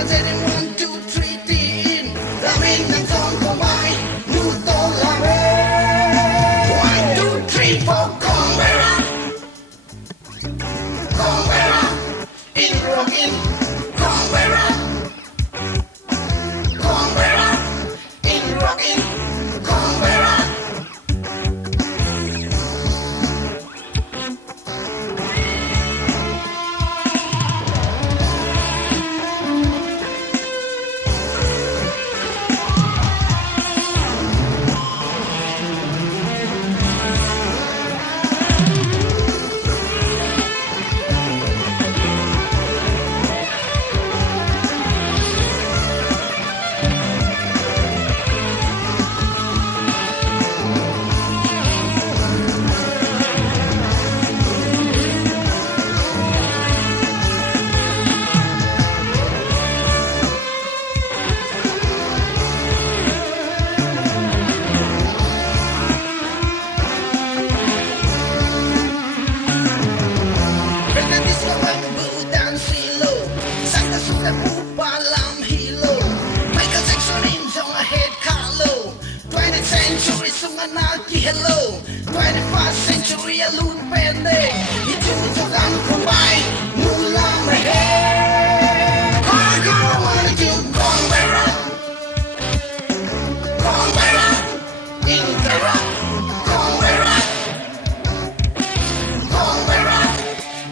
ฉันจะได้ one two three ตีนรามินนั่งซ้อนของไม้นูโตลาเร one two three four ของเวลาของเวลา in rock in ของเวลาของเวลา in rock in ของเวลาHello, 21st century, a loon pende. Itu tukang Khongbai, mula meher. Hardcore wanna do Khongbai, Interact, Khongbai,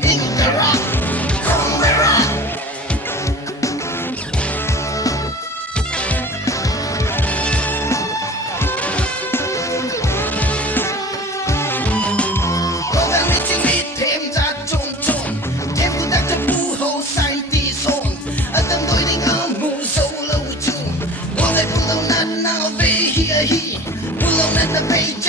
Interact, Khongbai.不老难的北京。